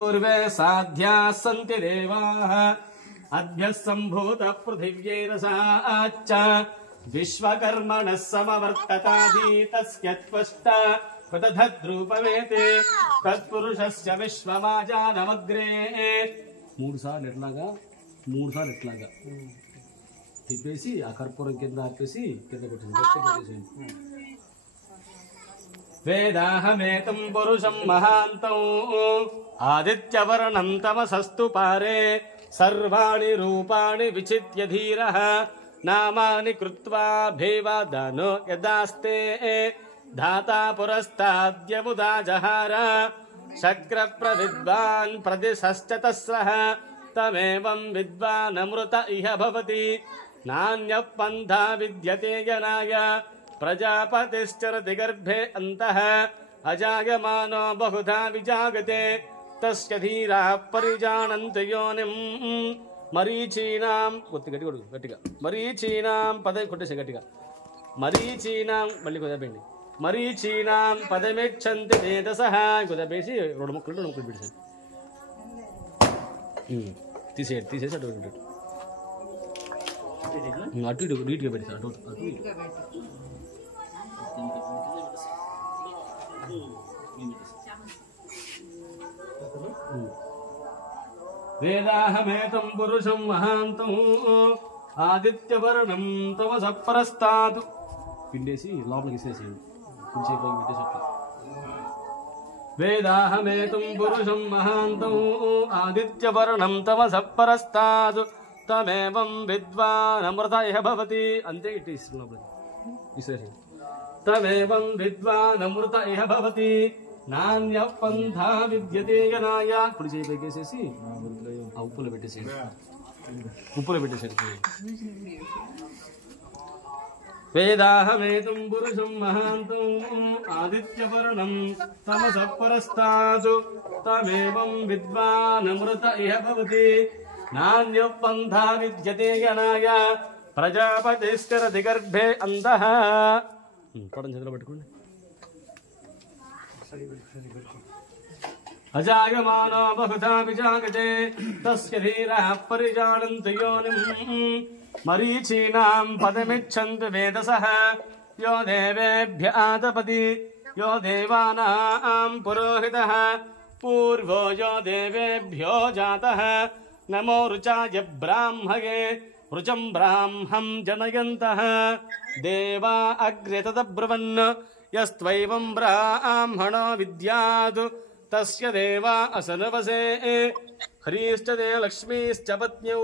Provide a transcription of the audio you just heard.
पूर्वे साध्याः सन्ति देवाः अद्भ्यः सम्भूतः पृथिव्यैरसाच्च विश्वकर्मणः समवर्तताधीतस्य त्वष्टा प्रदधद्रूपमेते तत्पुरुषस्य विश्वमाजानमग्रे మూడు సార్లు ఎట్లాగా తిప్పేసి ఆ కర్పూరం కింద ఆపేసి కింద పెట్టేసి వేదాహమేతం పురుషం మహాంతం ఆదిత్యవర్ణం తమసస్తు పారే సర్వాణి రూపాణి విచిత్య ధీరః నామాని కృత్వా భేవాదానో యదాస్తే ధాతా పురస్తాద్యముదా జహార శక్ర ప్రవిద్వాన్ ప్రదిశశ్చ తస్రః తమేవం విద్వానమృత ఇహ భవతి నాన్యః పంథా విద్యతే జనాయ ప్రజాపతిశ్చరతి గర్భే అంతః అజాయమానో బహుధా విజాగతే తస్య ధీరాః పరిజానంతి యోనిం మరీచీనాం గట్టిగా మరీచీనాం పదే కొట్టేసి గట్టిగా మరీచీనాం మళ్ళీ కుదరబెండి మరీచీనాం పదమిచ్చంతి వేదసః కుదరబేసి రెండు ముక్కలు పెట్టేసాను తీసేసి అటు ఇటు నీట్గా పెట్టేసాను అటు వేదాహమేతం పురుషం మహాంతం ఆదిత్యవర్ణం తమసః పరస్తాత్ పిండేసి లోపలికి ఇసేసేయండి కొంచెం పెట్టేసి అట్లా వేదాహమేతం పురుషం మహాంతం ఆదిత్యవర్ణం తమసః పరస్తాత్ తమేవం విద్వానమృత ఇహ భవతి అంతే ఇటు లోపలికి ఇసేసేయండి తమేవం విద్వానమృత ఇహ భవతి నాన్యః పంథా విద్యతే జనాయ ఇప్పుడు చేయి పైకేసేసి ఉప్పులో పెట్టేసేయండి వేదాహమేతం పురుషం మహాంతం ఆదిత్యవర్ణం తమసః పరస్తాత్ తమేవం విద్వానమృత ఇహ భవతి నాన్యః పంథా విద్యతే జనాయ ప్రజాపతిశ్చరతి గర్భే అంతః పడం చేతిలో పట్టుకోండి అజాయమానో బహుధా విజాగతే తస్య ధీరాః పరిజానంతి యోనిం మరీచీనాం పదమిచ్చంతి వేదసః యో దేవేభ్య ఆతపతి యో దేవానాం పురోహితః పూర్వో యో దేవేభ్యో జాతః నమో రుచాయ బ్రాహ్మయే రుచం బ్రాహ్మం జనయంతః దేవా అగ్రే తదబ్రువన్ యస్త్వైవం బ్రాహ్మణో విద్యాత్ తస్య దేవా అసనవసే హ్రీశ్చ దే లక్ష్మీశ్చ పత్న్యౌ